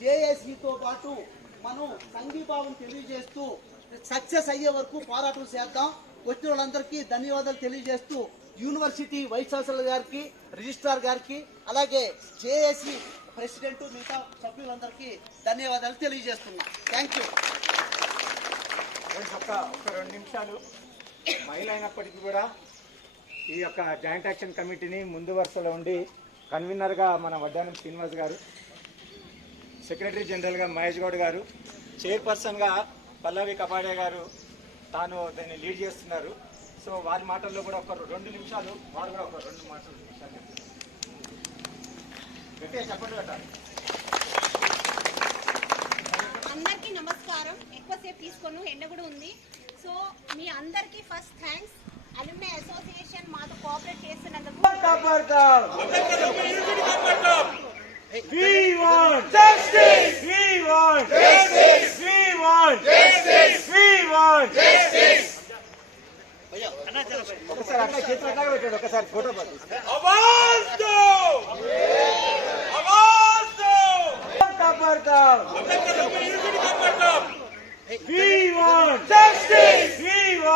జేఏసీతో పాటు మనం సంఘీభావం తెలియజేస్తూ సక్సెస్ అయ్యే వరకు పోరాటం చేద్దాం. వచ్చిన వాళ్ళందరికీ ధన్యవాదాలు తెలియజేస్తూ యూనివర్సిటీ వైస్ ఛాన్సలర్ గారికి, రిజిస్ట్రార్ గారికి, అలాగే జేఏసీ ప్రెసిడెంట్, మిగతా సభ్యులందరికీ ధన్యవాదాలు తెలియజేస్తున్నా. Thank you. ఒక 2 నిమిషాలు. మహిళ అయినప్పటికీ కూడా ఈ యొక్క జాయింట్ యాక్షన్ కమిటీని ముందు వరుసలో ఉండి కన్వీనర్గా మన వడ్డానం శ్రీనివాస్ గారు, సెక్రటరీ జనరల్గా మహేష్ గౌడ్ గారు, చైర్పర్సన్గా పల్లవి కపాడే గారు తాను దాన్ని లీడ్ చేస్తున్నారు. సో వారి మాటల్లో కూడా ఒక 2 నిమిషాలు, వారు కూడా ఒక 2 నిమిషాలు గట్టిగా చెప్పండి పెట్టాలి. అందరికీ నమస్కారం. ఎక్కువసేపు తీసుకోను, ఎండ కూడా ఉంది. సో మీ అందరికీ ఫస్ట్ థ్యాంక్స్. అలుమ్ని అసోసియేషన్ మాతో కోఆపరేట్ చేస్తున్నందుకు. We want justice. We want justice. We want justice. We want justice. ఒకసారి అక్కడ చేతులు అట్లాగే పెట్టండి. ఒకసారి ఫోటో పడుతుంది. ఆవాజ్ దో, ఆవాజ్ దో. We want justice. We want